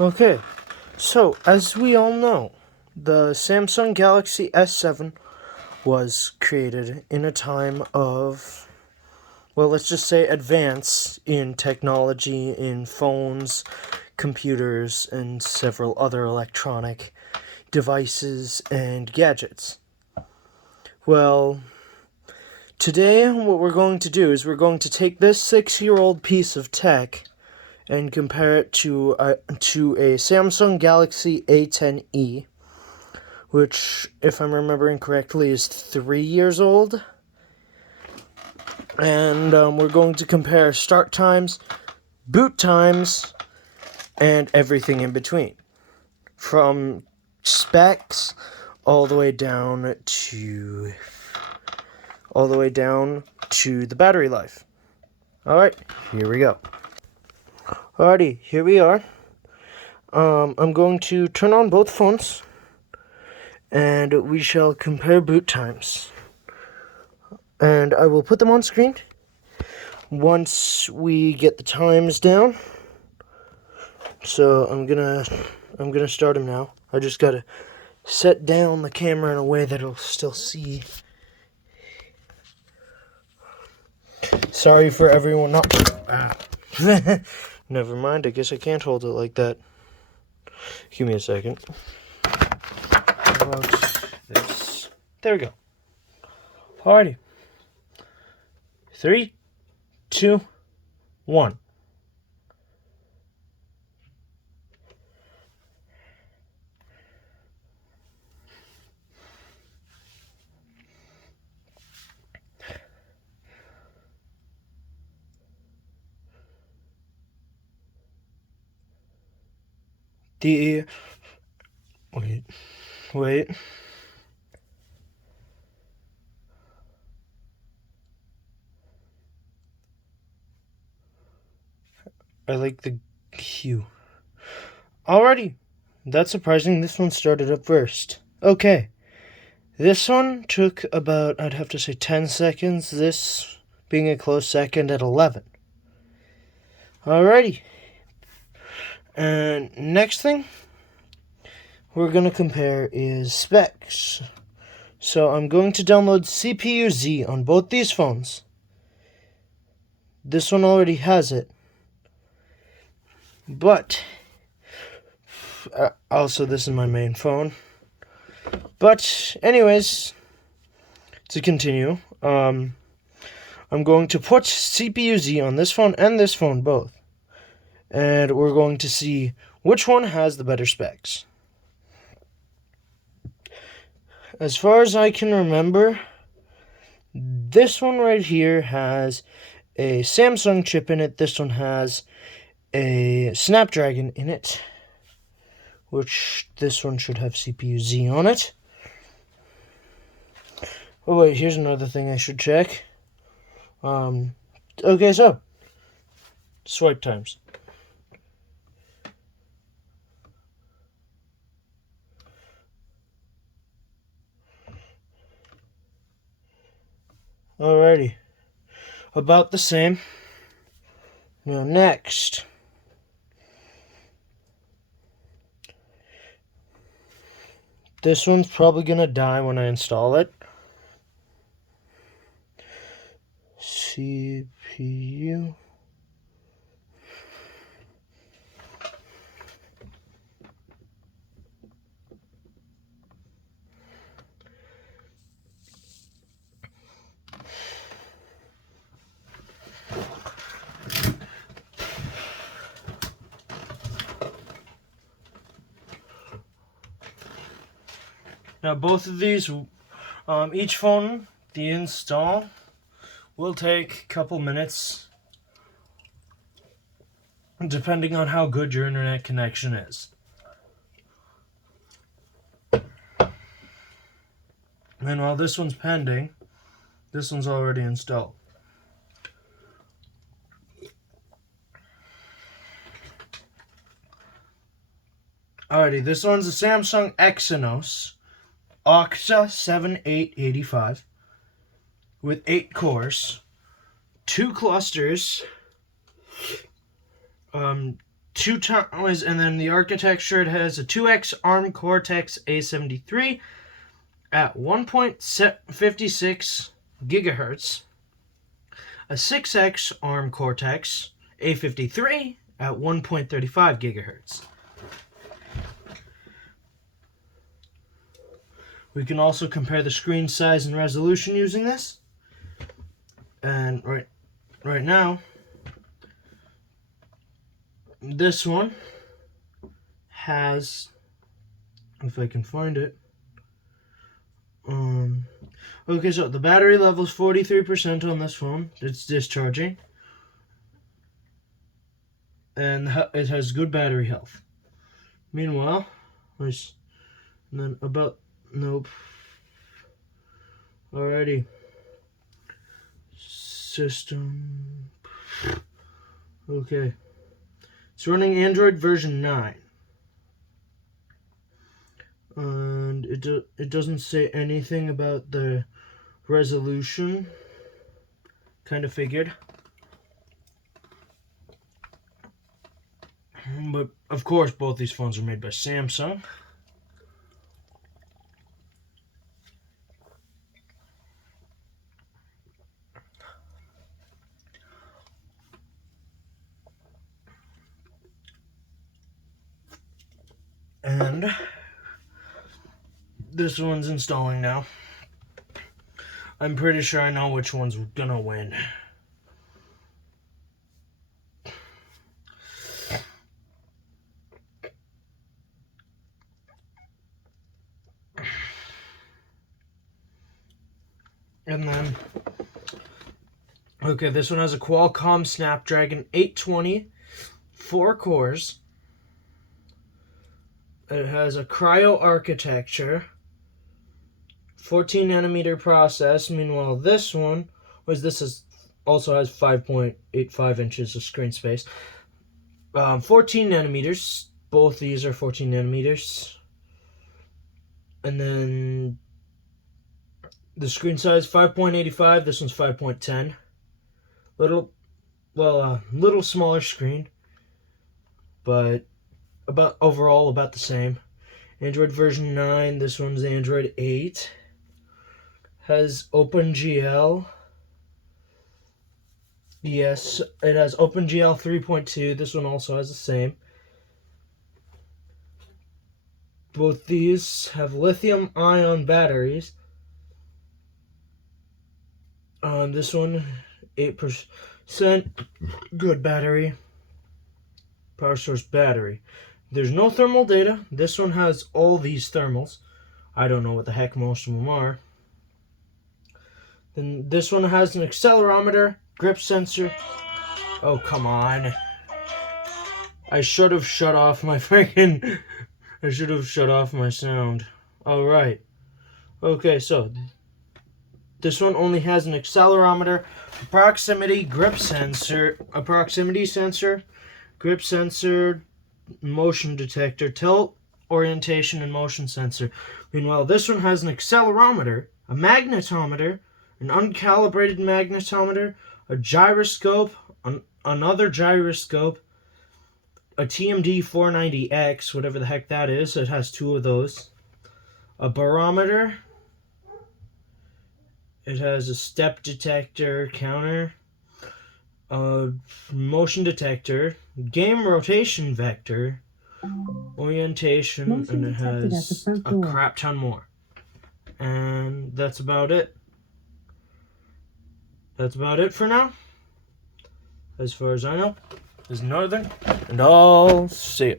Okay, so as we all know, the Samsung Galaxy S7 was created in a time of, well, let's just say advance in technology, in phones, computers, and several other electronic devices and gadgets. Well, today what we're going to do is we're going to take this 6-year-old piece of tech and compare it to a Samsung Galaxy a10e, which, if I'm remembering correctly, is 3 years old. And we're going to compare start times, boot times, and everything in between, from specs all the way down to the battery life. All right, here we go. Alrighty, here we are. I'm going to turn on both phones, and we shall compare boot times. And I will put them on screen once we get the times down. So I'm gonna start them now. I just gotta set down the camera in a way that it'll still see. Sorry for everyone not. Never mind. I guess I can't hold it like that. Give me a second. How about this? There we go. Alrighty. 3, 2, 1. Wait. I like the hue. Alrighty. That's surprising. This one started up first. Okay. This one took about, I'd have to say, 10 seconds. This being a close second at 11. Alrighty. And next thing we're going to compare is specs. So I'm going to download CPU-Z on both these phones. This one already has it. But, also this is my main phone. But, anyways, to continue, I'm going to put CPU-Z on this phone and this phone both. And we're going to see which one has the better specs. As far as I can remember, this one right here has a Samsung chip in it. This one has a Snapdragon in it, which this one should have CPU-Z on it. Oh wait, here's another thing I should check. Okay, so swipe times. Alrighty, about the same. Now next, this one's probably gonna die when I install it. CPU. Now both of these, each phone, the install will take a couple minutes, depending on how good your internet connection is. And while this one's pending, this one's already installed. Alrighty, this one's a Samsung Exynos Octa 7885 with 8 cores, 2 clusters, 2 and then the architecture, it has a 2X ARM Cortex A73 at 1.56 gigahertz, a 6X ARM Cortex A53 at 1.35 gigahertz. We can also compare the screen size and resolution using this. And right now, this one has, if I can find it, okay, so the battery level is 43% on this phone. It's discharging. And it has good battery health. Meanwhile, nope. Alrighty. System. Okay. It's running Android version 9. And it doesn't say anything about the resolution. Kind of figured. But, of course, both these phones are made by Samsung. And this one's installing now. I'm pretty sure I know which one's gonna win. And then, okay, this one has a Qualcomm Snapdragon 820, 4 cores. It has a Cryo architecture, 14 nanometer process. Meanwhile, this one, also has 5.85 inches of screen space. 14 nanometers. Both these are 14 nanometers. And then the screen size 5.85. This one's 5.10. Little smaller screen, but overall about the same. Android version 9. This one's Android 8. Has OpenGL. Yes, it has OpenGL 3.2. This one also has the same. Both these have lithium-ion batteries. This one, 8% good battery. Power source battery. There's no thermal data. This one has all these thermals. I don't know what the heck most of them are. Then this one has an accelerometer, grip sensor. Oh, come on. I should have shut off my sound. Alright. Okay, so this one only has an accelerometer, proximity sensor, grip sensor, motion detector, tilt, orientation, and motion sensor. Meanwhile, this one has an accelerometer, a magnetometer, an uncalibrated magnetometer, a gyroscope, another gyroscope, a TMD 490X, whatever the heck that is. It has 2 of those. A barometer. It has a step detector counter, a motion detector, game rotation vector, orientation, and it has a crap ton more. And that's about it. That's about it for now. As far as I know, is Northern, and I'll see you.